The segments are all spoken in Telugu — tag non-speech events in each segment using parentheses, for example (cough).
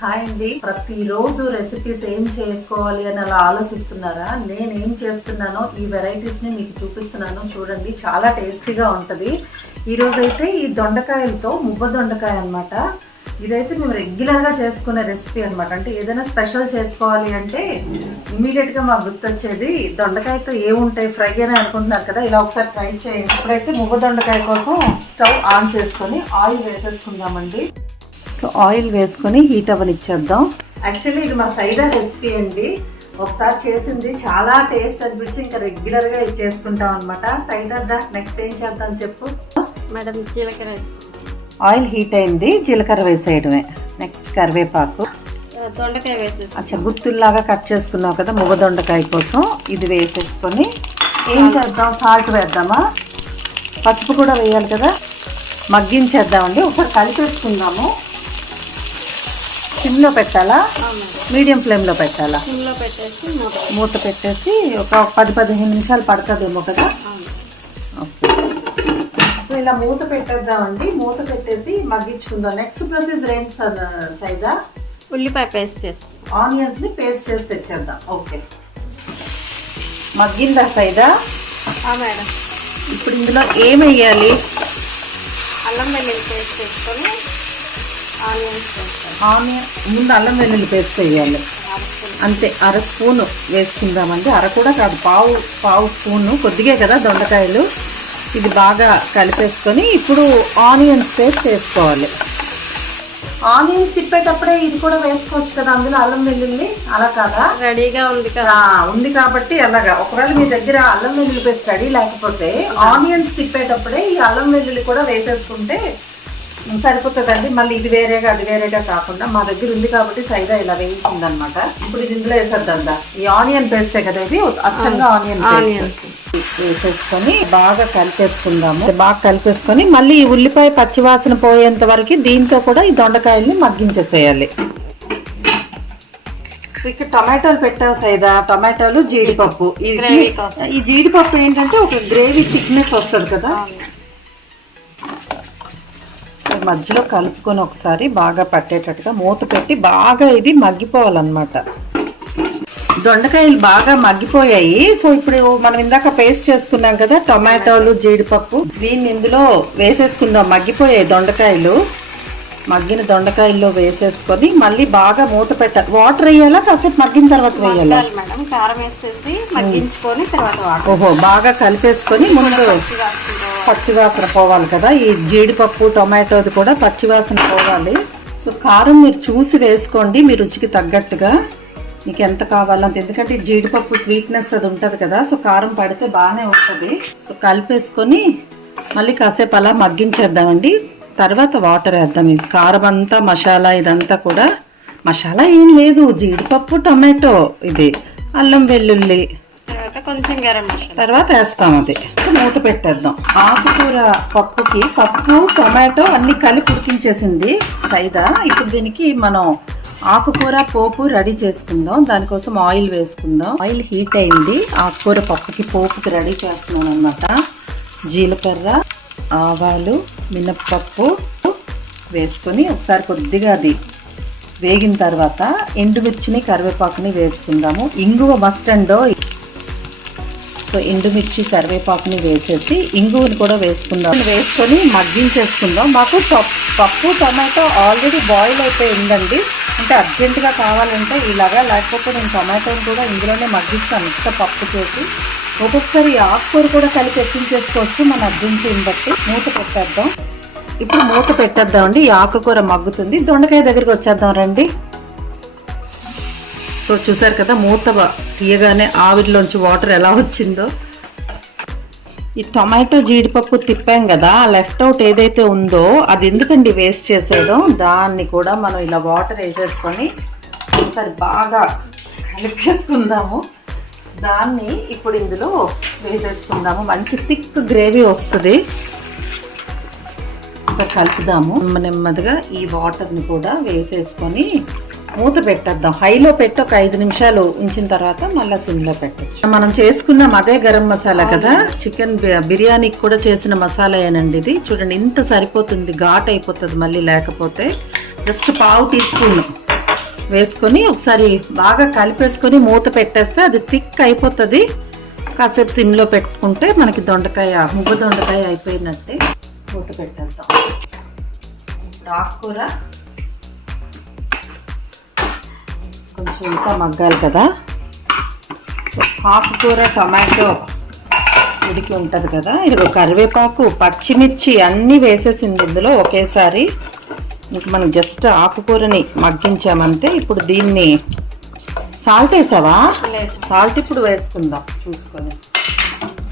హాయ్ అండి. ప్రతిరోజు రెసిపీస్ ఏం చేసుకోవాలి అని అలా ఆలోచిస్తున్నారా? నేను ఏం చేస్తున్నానో ఈ వెరైటీస్ని మీకు చూపిస్తున్నాను. చూడండి చాలా టేస్టీగా ఉంటుంది. ఈరోజు అయితే ఈ దొండకాయలతో ముబ్బ దొండకాయ అన్నమాట. ఇదైతే మేము రెగ్యులర్గా చేసుకునే రెసిపీ అన్నమాట. అంటే ఏదైనా స్పెషల్ చేసుకోవాలి అంటే ఇమీడియట్గా మాకు గుర్తొచ్చేది దొండకాయతో ఏముంటాయి ఫ్రై అని అనుకుంటున్నారు కదా ఇలా ఒకసారి ట్రై చేయండి. ఇప్పుడైతే మువ్వ దొండకాయ కోసం స్టవ్ ఆన్ చేసుకొని ఆయిల్ వేసేసుకుందామండి. సో ఆయిల్ వేసుకొని హీట్ అవ్వనిచ్చేద్దాం యాక్చువల్లీ ఇది మా సైడా రెసిపీ అండి. ఒకసారి చేసింది చాలా టేస్ట్ అనిపించి ఇంకా రెగ్యులర్గా ఇది చేసుకుంటాం అనమాట సైడా దా నెక్స్ట్ ఏం చేద్దాం చెప్పు. మేడం జీలకర్ర వేసి. ఆయిల్ హీట్ అయింది జీలకర్ర వేసేయడమే. నెక్స్ట్ కరివేపాకు. దొండకాయ వేసేసి. అచ్చా గుత్తుల్లాగా కట్ చేసుకున్నావు కదా ముగ దొండకాయ కోసం. ఇది వేసేసుకొని ఏం చేద్దాం? సాల్ట్ వేద్దామా? పసుపు కూడా వేయాలి కదా. మగ్గించేద్దామండి. ఒకసారి కలిపేసుకుందాము. సిమ్లో పెట్టాలా? మీడియం ఫ్లేమ్లో పెట్టాలా? సిమ్లో పెట్టేసి మూత మూత పెట్టేసి ఒక పది పదిహేను నిమిషాలు పడుతుందేమో కదా సో ఇలా మూత పెట్టేద్దామండి. మూత పెట్టేసి మగ్గించుకుందాం. నెక్స్ట్ ప్రొసీజర్ ఏంటి సైదా ఉల్లిపాయ పేస్ట్ చేసి ఆనియన్స్ని పేస్ట్ చేసి తెచ్చేద్దాం. ఓకే. మగ్గిందా సైదా మేడం. ఇప్పుడు ఇందులో ఏం వేయాలి? అల్లం వెల్లుల్లి పేస్ట్ వేసుకొని వేస్తాను ఆనియన్ ముందు అల్లం వెల్లుల్లి పేస్ట్ వేయాలి అంతే అర స్పూన్ వేసుకుందామండి. అర కూడా కాదు పావు పావు స్పూను. కొద్దిగే కదా దొండకాయలు. ఇది బాగా కలిపేసుకొని ఇప్పుడు ఆనియన్స్ పేస్ట్ వేసుకోవాలి ఆనియన్స్ తిప్పేటప్పుడే ఇది కూడా వేసుకోవచ్చు కదా అందులో అల్లం వెల్లుల్లి? అలా కాదా? రెడీగా ఉంది కదా. ఉంది కాబట్టి అలాగా ఒకవేళ మీ దగ్గర అల్లం వెల్లుల్లి పేస్ట్ రెడీ లేకపోతే ఆనియన్స్ తిప్పేటప్పుడే ఈ అల్లం వెల్లుల్లి కూడా వేసేసుకుంటే సరిపోతుందండి. మళ్ళీ ఇది వేరేగా అది వేరేగా కాకుండా మా దగ్గర ఉంది కాబట్టి సైదా ఇలా వేయించింది అనమాట ఇప్పుడు ఇది ఇందులో వేసేద్దాం. ఈ ఆనియన్ పేస్టే కదా ఇది? అచ్చంగా ఆనియన్ ఆనియన్ వేసేసుకొని బాగా కలిపేసుకుందాము. బాగా కలిపేసుకొని మళ్ళీ ఈ ఉల్లిపాయ పచ్చివాసన పోయేంత వరకు దీంతో కూడా ఈ దొండకాయల్ని మగ్గించేసేయాలి. ఇక్కడ టమాటాలు పెట్టావు సైదా. టమాటాలు జీడిపప్పు. ఈ జీడిపప్పు ఏంటంటే ఒక గ్రేవీ థిక్నెస్ వస్తుంది కదా? మధ్యలో కలుపుకొని ఒకసారి బాగా పట్టేటట్టుగా మూత పెట్టి బాగా ఇది మగ్గిపోవాలన్నమాట. దొండకాయలు బాగా మగ్గిపోయాయి. సో ఇప్పుడు మనం ఇందాక పేస్ట్ చేసుకున్నాం కదా టొమాటోలు జీడిపప్పు దీన్ని ఇందులో వేసేసుకుందాం. మగ్గిపోయాయి దొండకాయలు. మగ్గిన దొండకాయల్లో వేసేసుకొని మళ్ళీ బాగా మూత పెట్టాలి వాటర్ వేయాలా? కాసేపు మగ్గిన తర్వాత వేయాలా? మేడం. కారం వేసేసి మగ్గించుకొని తర్వాత ఓహో బాగా కలిపేసుకొని ముందు పచ్చివాసన పోవాలి. కదా. ఈ జీడిపప్పు టొమాటోది కూడా పచ్చివాసన పోవాలి. సో కారం మీరు చూసి వేసుకోండి. మీ రుచికి తగ్గట్టుగా. మీకు ఎంత కావాలంత ఎందుకంటే జీడిపప్పు స్వీట్నెస్ అది ఉంటుంది కదా. సో కారం పడితే బాగానే ఉంటుంది. సో కలిపేసుకొని మళ్ళీ కాసేపు అలా మగ్గించేద్దామండి. తర్వాత వాటర్ వేద్దాం. ఇది కారం అంతా మసాలా ఇదంతా కూడా మసాలా ఏం లేదు. జీడిపప్పు టొమాటో ఇది. అల్లం వెల్లుల్లి. తర్వాత కొంచెం గరం తర్వాత వేస్తాం అది. మూత పెట్టేద్దాం. ఆకుకూర పప్పుకి పప్పు టొమాటో అన్ని కలిపి ఉడికించేసింది. సైదా ఇప్పుడు దీనికి మనం ఆకుకూర పోపు రెడీ చేసుకుందాం. దానికోసం ఆయిల్ వేసుకుందాం. ఆయిల్ హీట్ అయింది. ఆకుకూర పప్పుకి పోపుకి రెడీ చేస్తున్నాను అనమాట జీలకర్ర. ఆవాలు మినప్పప్పు వేసుకొని ఒకసారి కొద్దిగా అది వేగిన తర్వాత ఎండుమిర్చిని కరివేపాకుని వేసుకుందాము. ఇంగువ మస్ట్ అండో సో ఎండుమిర్చి కరివేపాకుని వేసేసి ఇంగువని కూడా వేసుకుందాం వేసుకొని మగ్గించేసుకుందాం. మాకు పప్పు టమాటో ఆల్రెడీ బాయిల్ అయిపోయిందండి అంటే అర్జెంటుగా కావాలంటే ఇలాగా లేకపోతే నేను టమాటోని కూడా ఇందులోనే మగ్గిస్తాను ఇంత పప్పు చేసి ఒక్కొక్కసారి ఈ ఆకుకూర కూడా కలిపి ఎక్కించేసుకోవచ్చు మన అర్జెన్సీని బట్టి మూత పెట్టేద్దాం. ఇప్పుడు మూత పెట్టేద్దామండి. ఈ ఆకుకూర మగ్గుతుంది. దొండకాయ దగ్గరికి వచ్చేద్దాం రండి. సో చూసారు కదా మూత తీయగానే ఆవిరిలోంచి వాటర్ ఎలా వచ్చిందో. ఈ టొమాటో జీడిపప్పు తిప్పాం కదా ఆ లెఫ్ట్ అవుట్ ఏదైతే ఉందో అది ఎందుకండి వేస్ట్ చేసేదో దాన్ని కూడా మనం ఇలా వాటర్ వేసేసుకొని ఒకసారి బాగా కలిపేసుకుందాము. దాన్ని ఇప్పుడు ఇందులో వేసేసుకుందాము. మంచి థిక్ గ్రేవీ వస్తుంది. ఒకసారి కలుపుదాము. నెమ్మ- నెమ్మదిగా ఈ వాటర్ని కూడా వేసేసుకొని మూత పెట్టేద్దాం. హైలో పెట్టి ఒక ఐదు నిమిషాలు ఉంచిన తర్వాత మళ్ళీ సిమ్లో పెట్టచ్చు. మనం చేసుకున్నాం అదే గరం మసాలా కదా. చికెన్ బిర్యానీకి కూడా చేసిన మసాలా ఏనండి ఇది. చూడండి ఇంత సరిపోతుంది. ఘాట్ అయిపోతుంది మళ్ళీ లేకపోతే. జస్ట్ పావు టీ స్పూన్. వేసుకొని ఒకసారి బాగా కలిపేసుకొని మూత పెట్టేస్తే అది థిక్ అయిపోతుంది. కాసేపు సిమ్లో పెట్టుకుంటే మనకి దొండకాయ ముగ్గు దొండకాయ అయిపోయినట్టే మూత పెట్టేద్దాం. ఇప్పుడు ఆకుకూర కొంచెం ఇంకా మగ్గాలి కదా. సో ఆకుకూర టమాటో ఉడికి ఉంటుంది కదా. ఇది కరివేపాకు పచ్చిమిర్చి అన్నీ వేసేసింది ఇందులో ఒకేసారి. ఇంక మనం జస్ట్ ఆకుకూరని మగ్గించామంటే ఇప్పుడు దీన్ని సాల్ట్ వేసావా? లేదు. సాల్ట్ ఇప్పుడు వేసుకుందాం చూసుకొని.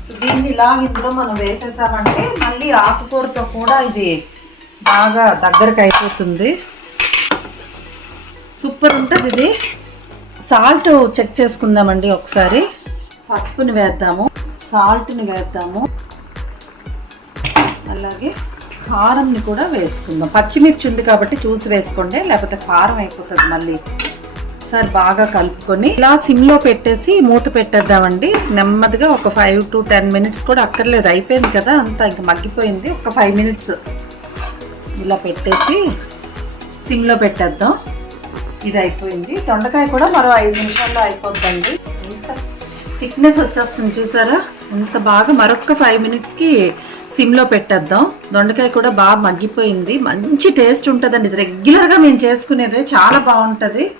సో దీన్ని ఇలా ఇందులో మనం వేసేసామంటే మళ్ళీ ఆకుకూరతో కూడా ఇది బాగా దగ్గరకు అయిపోతుంది. సూపర్ ఉంటుంది ఇది. సాల్ట్ చెక్ చేసుకుందామండి ఒకసారి. పసుపుని వేద్దాము. సాల్ట్ని వేద్దాము. అలాగే కారంని కూడా వేసుకుందాం. పచ్చిమిర్చి ఉంది కాబట్టి చూసి వేసుకోండి లేకపోతే కారం అయిపోతుంది మళ్ళీ. ఒకసారి బాగా కలుపుకొని ఇలా సిమ్లో పెట్టేసి మూత పెట్టేద్దామండి. నెమ్మదిగా ఒక ఫైవ్ టు టెన్ మినిట్స్ కూడా అక్కర్లేదు. అయిపోయింది కదా అంతా ఇంకా మగ్గిపోయింది. ఒక ఫైవ్ మినిట్స్ ఇలా పెట్టేసి సిమ్లో పెట్టేద్దాం. ఇది అయిపోయింది. దొండకాయ కూడా మరో ఐదు నిమిషాల్లో అయిపోద్దండి. ఇంత థిక్నెస్ వచ్చేస్తుంది చూసారా? ఇంత బాగా మరొక ఫైవ్ మినిట్స్కి సిమ్లో పెట్టేద్దాం. దొండకాయ కూడా బాగా మగ్గిపోయింది. మంచి టేస్ట్ ఉంటుందండి. ఇది రెగ్యులర్గా మేము చేసుకునేది చాలా బాగుంటుంది.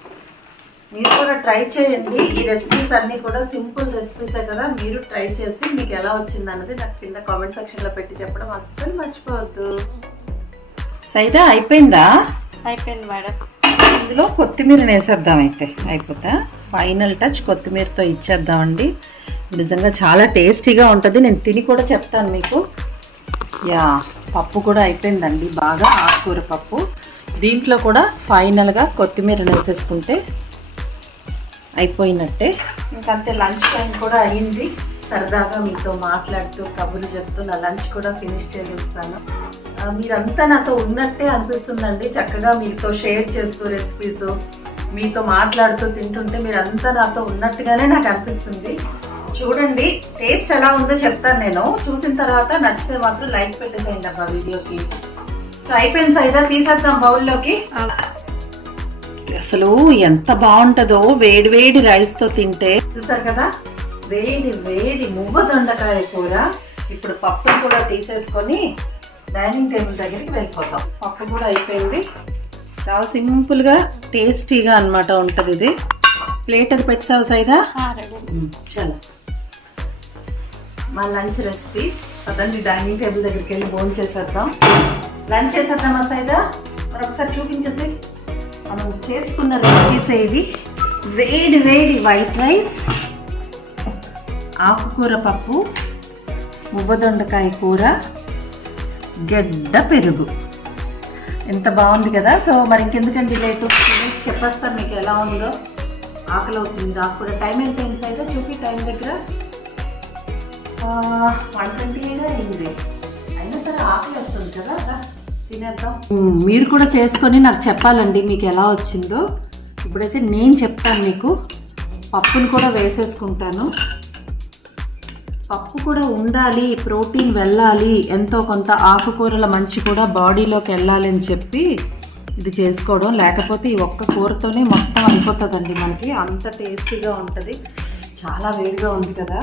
మీరు కూడా ట్రై చేయండి. ఈ రెసిపీస్ అన్నీ కూడా సింపుల్ రెసిపీసే కదా. మీరు ట్రై చేసి మీకు ఎలా వచ్చింది అన్నది నాకు కింద కామెంట్ సెక్షన్లో పెట్టి చెప్పడం అస్సలు మర్చిపోవద్దు. సైదా అయిపోయిందా? అయిపోయింది మేడం. ఇందులో కొత్తిమీర వేసేద్దాం అయితే. అయిపోతా? ఫైనల్ టచ్ కొత్తిమీరతో ఇచ్చేద్దామండి. నిజంగా చాలా టేస్టీగా ఉంటుంది. నేను తిని కూడా చెప్తాను మీకు. యా పప్పు కూడా అయిపోయిందండి. బాగా ఆకుకూర పప్పు. దీంట్లో కూడా ఫైనల్గా కొత్తిమీర వేసేసుకుంటే అయిపోయినట్టే. ఇంకంతే లంచ్ టైం కూడా అయింది. సరదాగా మీతో మాట్లాడుతూ కబుర్లు చెప్తూ నా లంచ్ కూడా ఫినిష్ చేసేస్తాను. మీరంతా నాతో ఉన్నట్టే అనిపిస్తుందండి. చక్కగా మీతో షేర్ చేస్తూ రెసిపీస్ మీతో మాట్లాడుతూ తింటుంటే మీరంతా నాతో ఉన్నట్టుగానే నాకు అనిపిస్తుంది. చూడండి టేస్ట్ ఎలా ఉందో చెప్తాను నేను. చూసిన తర్వాత నచ్చితే మాత్రం లైక్ పెట్టేసేయండి అబ్బా వీడియోకి. సో అయిపోయింది సైదా తీసేద్దాం బౌల్లోకి. అసలు ఎంత బాగుంటుందో వేడి వేడి రైస్తో తింటే. చూసారు కదా? వేడి వేడి మువ్వ దొండకాయ కూర. ఇప్పుడు పప్పును కూడా తీసేసుకొని డైనింగ్ టేబుల్ దగ్గరికి వెళ్ళిపోతాం. పప్పు కూడా అయిపోయింది. చాలా సింపుల్గా టేస్టీగా అన్నమాట ఉంటుంది ఇది. ప్లేట్ అది పెట్టావు సైదా? చలో. మా లంచ్ రెసిపీస్. పదండి డైనింగ్ టేబుల్ దగ్గరికి వెళ్ళి బోన్ చేసేద్దాం. లంచ్ చేసేద్దామా సైదా. మరొకసారి చూపించేసి. మనం చేసుకున్న రెసిపీస్ ఏవి? వేడి వేడి వైట్ రైస్ ఆకుకూర పప్పు మువ్వదొండకాయ కూర గడ్డ పెరుగు. ఎంత బాగుంది కదా. సో మరి ఇంకెందుకండి లేటు? చెప్పేస్తాను మీకు ఎలా ఉందో. ఆకలి అవుతుంది నాకు కూడా టైం ఎంత అయింది చూపి టైం దగ్గర. వన్ ట్వంటీగా అయింది. అయినా సరే ఆకలి వస్తుంది కదా తినేద్దాం. మీరు కూడా చేసుకొని నాకు చెప్పాలండి మీకు ఎలా వచ్చిందో. ఇప్పుడైతే నేను చెప్తాను మీకు. పప్పును కూడా వేసేసుకుంటాను. పప్పు కూడా ఉండాలి ప్రోటీన్ వెళ్ళాలి ఎంతో కొంత ఆకుకూరల మంచి కూడా బాడీలోకి వెళ్ళాలి అని చెప్పి ఇది చేసుకోవడం. లేకపోతే ఈ ఒక్క కూరతోనే మొత్తం అయిపోతుందండి మనకి. అంత టేస్టీగా ఉంటుంది. చాలా వేడిగా ఉంది కదా.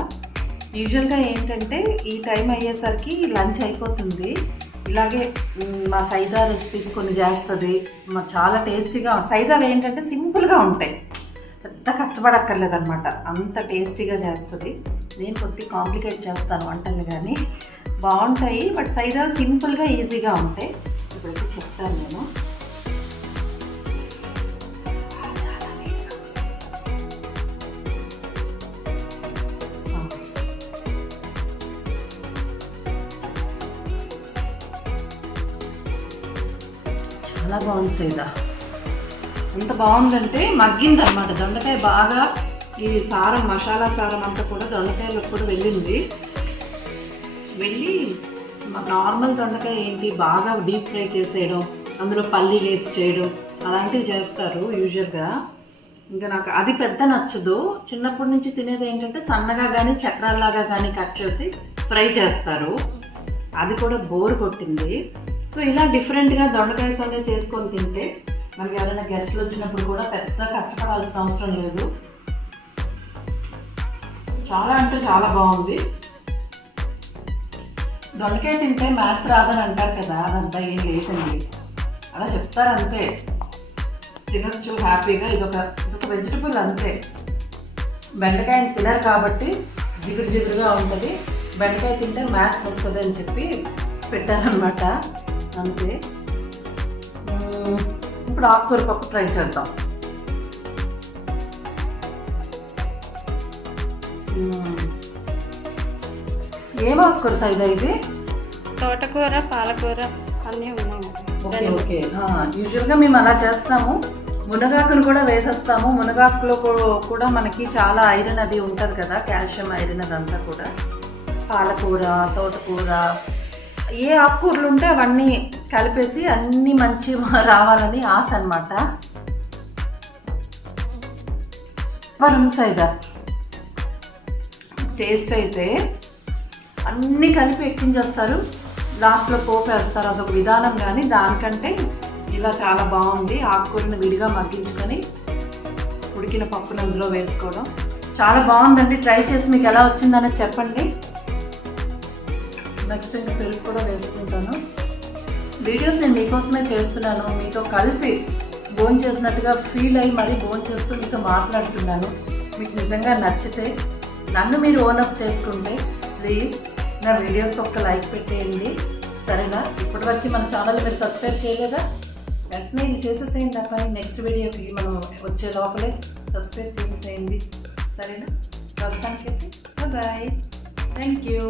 యూజువల్గా ఏంటంటే ఈ టైం అయ్యేసరికి లంచ్ అయిపోతుంది. ఇలాగే మా సైదా రెసిపీస్ కొన్ని చేస్తుంది. మా చాలా టేస్టీగా సైదాలు ఏంటంటే సింపుల్గా ఉంటాయి. పెద్ద కష్టపడక్కర్లేదు అనమాట అంత టేస్టీగా చేస్తుంది. నేను కొద్ది కాంప్లికేట్ చేస్తాను వంటలు కానీ బాగుంటాయి బట్ సైదా సింపుల్గా ఈజీగా ఉంటాయి. ఇప్పుడైతే చెప్తాను నేను. చాలా బాగుంది సైదా ఎంత బాగుందంటే మగ్గింది అనమాట దొండకాయ బాగా ఈ సారం మసాలా సారం అంతా కూడా దొండకాయలో కూడా వెళ్ళింది. వెళ్ళి నార్మల్ దొండకాయ ఏంటి? బాగా డీప్ ఫ్రై చేసేయడం అందులో పల్లి వేసి చేయడం అలాంటివి చేస్తారు యూజువల్గా. ఇంకా నాకు అది పెద్ద నచ్చదు. చిన్నప్పటి నుంచి తినేది ఏంటంటే సన్నగా కానీ చక్రాల్లాగా కానీ కట్ చేసి ఫ్రై చేస్తారు. అది కూడా బోర్ కొట్టింది. సో ఇలా డిఫరెంట్గా దొండకాయతోనే చేసుకొని తింటే మనకి ఎవరైనా గెస్ట్లు వచ్చినప్పుడు కూడా పెద్ద కష్టపడాల్సిన అవసరం లేదు. చాలా అంటే చాలా బాగుంది. దొండకాయ తింటే మ్యాథ్స్ రాదని అంటారు కదా అదంతా ఏం లేదండి. అలా చెప్తారు అంతే తినొచ్చు హ్యాపీగా. ఇదొక ఇదొక వెజిటబుల్ అంతే. బెండకాయని తినరు కాబట్టి జిగురు జిగురుగా ఉంటుంది. బెండకాయ తింటే మ్యాథ్స్ వస్తుంది అని చెప్పి పెట్టారనమాట అంతే. ఇప్పుడు ఆకుకూర పప్పు ట్రై చేద్దాం. ఏం ఆకుకూర సైజా ఇది? తోటకూర పాలకూర అన్నీ ఉన్నాయి ఓకే ఓకే. యూజువల్గా మేము అలా చేస్తాము. మునగాకును కూడా వేసేస్తాము. మునగాకులో కూడా మనకి చాలా ఐరన్ అది ఉంటుంది కదా కాల్షియం ఐరన్ అదంతా కూడా. పాలకూర తోటకూర ఏ ఆకుకూరలు ఉంటే అవన్నీ కలిపేసి అన్నీ మంచి (laughs) రావాలని ఆశ అనమాట వరుణ్ సైదా? టేస్ట్ అయితే అన్నీ కలిపి ఎక్కించేస్తారు. లాస్ట్లో పోపు వేస్తారు అదొక విధానం కానీ దానికంటే ఇలా చాలా బాగుంది. ఆకుకూరని విడిగా మగ్గించుకొని ఉడికిన పప్పును అందులో వేసుకోవడం. చాలా బాగుందండి. ట్రై చేసి మీకు ఎలా వచ్చిందనేది చెప్పండి. నెక్స్ట్ ఇంకా పెరుగు కూడా వేసుకుంటాను. వీడియోస్ నేను మీకోసమే చేస్తున్నాను. మీతో కలిసి బోన్ చేసినట్టుగా ఫీల్ అయ్యి మరీ బోన్ చేస్తూ మీతో మాట్లాడుతున్నాను. మీకు నిజంగా నచ్చితే నన్ను మీరు ఓనప్ చేసుకుంటే ప్లీజ్ నా వీడియోస్కి ఒక్క లైక్ పెట్టేయండి. సరేనా? ఇప్పటివరకు మన ఛానల్ మీరు సబ్స్క్రైబ్ చేయలేదా? వెంటనే ఇది చేసేసేయండి ఆ పని నెక్స్ట్ వీడియోకి మనం వచ్చే లోపలే సబ్స్క్రైబ్ చేసేసేయండి. సరేనా? ప్రస్తుతానికి బాయ్ థ్యాంక్ యూ